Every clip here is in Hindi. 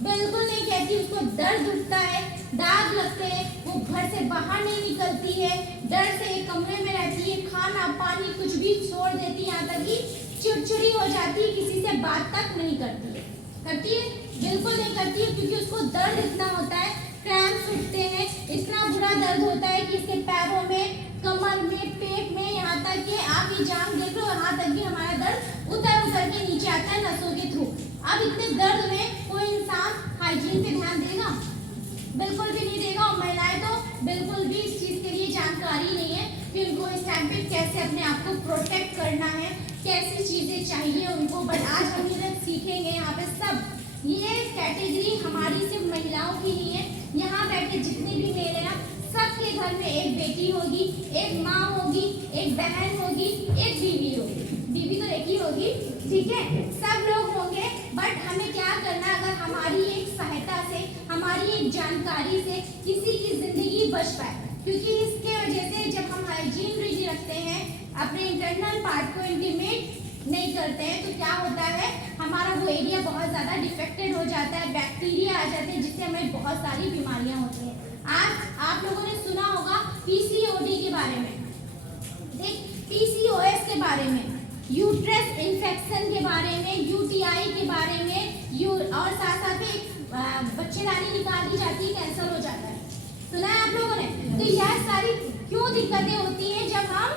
बिल्कुल नहीं कहती। उसको दर्द उठता है, दाग लगते हैं, वो घर से बाहर नहीं निकलती है, डर से एक कमरे में रहती है, खाना पानी कुछ भी छोड़ देती है, यहाँ तक कि चिड़चिड़ी हो जाती है, किसी से बात तक नहीं करती है। करती है? बिल्कुल नहीं करती है, क्योंकि उसको दर्द इतना होता है, क्रैम्प्स उठते हैं, इतना बुरा दर्द होता है कि इसके पैरों में, कमर में, पेट में, यहाँ तक कि आप ये जाम देख लो, यहाँ तक कि हमारा दर्द उतर उतर के नीचे आता है नसों के थ्रू। अब इतने दर्द में कोई इंसान हाइजीन पे ध्यान देगा? बिल्कुल भी नहीं देगा। और महिलाएं तो बिल्कुल भी इस चीज के लिए जानकारी नहीं है कि उनको इस टाइम पे कैसे अपने आप को प्रोटेक्ट करना है, कैसी चीजें चाहिए उनको। बट आज हम ये सीखेंगे यहाँ पे सब। ये कैटेगरी हमारी सिर्फ महिलाओं की नहीं है, यहाँ बैठे जितने भी मेरे हैं सबके घर में एक बेटी होगी, एक माँ होगी, एक बहन होगी, एक बीवी होगी। बीवी तो एक ही होगी, ठीक है, सब लोग होंगे। बट हमें क्या करना है, अगर हमारी एक सहायता से, हमारी एक जानकारी से किसी की जिंदगी बच पाए, क्योंकि इसके वजह से जब हम हाइजीन नहीं रखते हैं, अपने इंटरनल पार्ट को इंटीमेट नहीं करते हैं, तो क्या होता है, हमारा वो एरिया बहुत ज़्यादा डिफेक्टेड हो जाता है, बैक्टीरिया आ जाते हैं, जिससे हमें बहुत सारी बीमारियां होती हैं। आज आप लोगों ने सुना होगा पीसीओडी के बारे में, पीसीओएस के बारे में, यूट्रस इन्फेक्शन के बारे में, यूटीआई के बारे में, और साथ साथ में बच्चेदानी निकाल दी जाती है, कैंसर हो जाता है। सुना है आप लोगों ने? तो यह सारी क्यों दिक्कतें होती हैं जब हम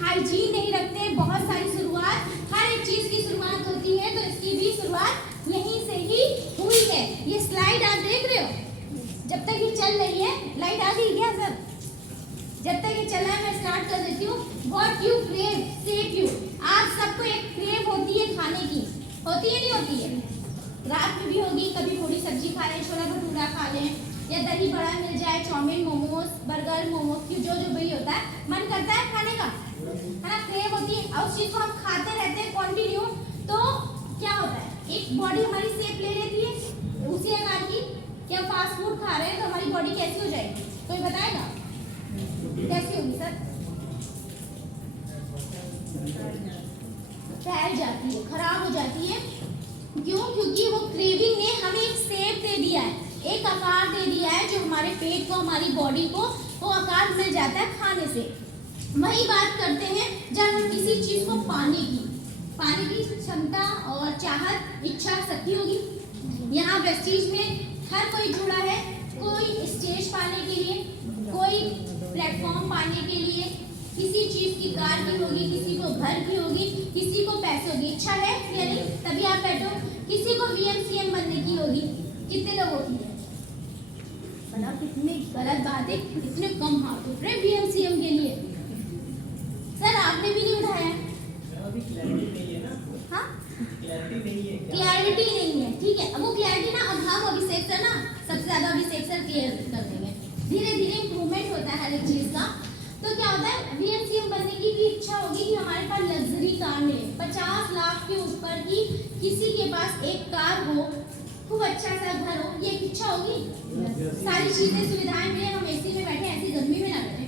हाइजीन नहीं रखते। बहुत सारी शुरुआत, हर एक चीज की शुरुआत होती है, तो इसकी भी शुरुआत यहीं से ही हुई है। ये स्लाइड आप देख रहे हो, जब तक ये चल रही है, लाइट आ गई क्या सर? जब तक ये चल रहा है मैं स्टार्ट कर देती हूँ। What you crave, shape you। आप सबको एक क्रेव होती है खाने की, होती है नहीं होती है? रात में भी होगी, कभी थोड़ी सब्जी खा लें, छोला भटूरा खा लें, या दही बड़ा मिल जाए, चाउमीन, मोमोज, बर्गर, मोमोज, जो जो भी होता है, मन करता है खाने का, है ना, क्रेव होती है। और उस चीज को हम खाते रहते हैं कंटिन्यू, तो क्या होता है, एक बॉडी हमारी शेप ले लेती है उसी आकार की। क्या फास्ट फूड खा रहे हैं तो हमारी बॉडी कैसी हो जाएगी, कोई बताएगा कैसी होगी सर? फैल जाती है, खराब हो जाती है। क्यों? क्योंकि वो क्रेविंग ने हमें एक शेप दे दिया है, एक आकार दे दिया है, जो हमारे पेट को, हमारी बॉडी को वो आकार मिल जाता है खाने से। वही बात करते हैं जब हम किसी चीज को पाने की क्षमता और चाहत, इच्छा शक्ति होगी। यहाँ वेस्टीज में हर कोई जुड़ा है, कोई स्टेज पाने के लिए, कोई प्लेटफॉर्म पाने के लिए, किसी चीज की कार की होगी, किसी को घर की होगी, किसी को पैसे होगी, इच्छा है या नहीं, तभी आप बैठो। किसी को वीएमसीएम बनने की होगी, कितने लोगों की है? बड़ा कितनी गलत बात है, इतने कम हाथ उठ रहे वीएमसीएम के लिए। सर आपने भी नहीं उठाया, हाँ, क्लैरिटी नहीं है, ठीक है। अब वो क्लैरिटी ना, अब हम अभिषेक सर ना, सबसे ज्यादा अभिषेक सर क्लियर कर देंगे। धीरे धीरे इंप्रूवमेंट होता है हर एक चीज का। तो क्या होता है, वीएमसीएम बनने की भी इच्छा होगी कि हमारे पास लग्जरी कार मिले, 50 लाख के ऊपर की किसी के पास एक कार हो, खूब अच्छा सा घर हो, ये इच्छा होगी। सारी चीजें सुविधाएं मिले, हम एसी में बैठे, ऐसी गर्मी में ना बैठे,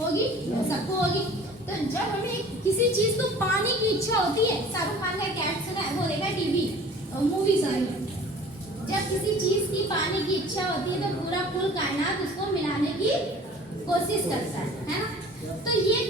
होगी, सबको होगी। तो जब हमें किसी चीज को पाने की इच्छा होती है, शाहरुख खान का कैट सुना है, वो देखा टीवी मूवी सारी, जब किसी चीज की पाने की इच्छा होती है तो पूरा कुल कायनात उसको मिलाने की कोशिश करता है ना। तो ये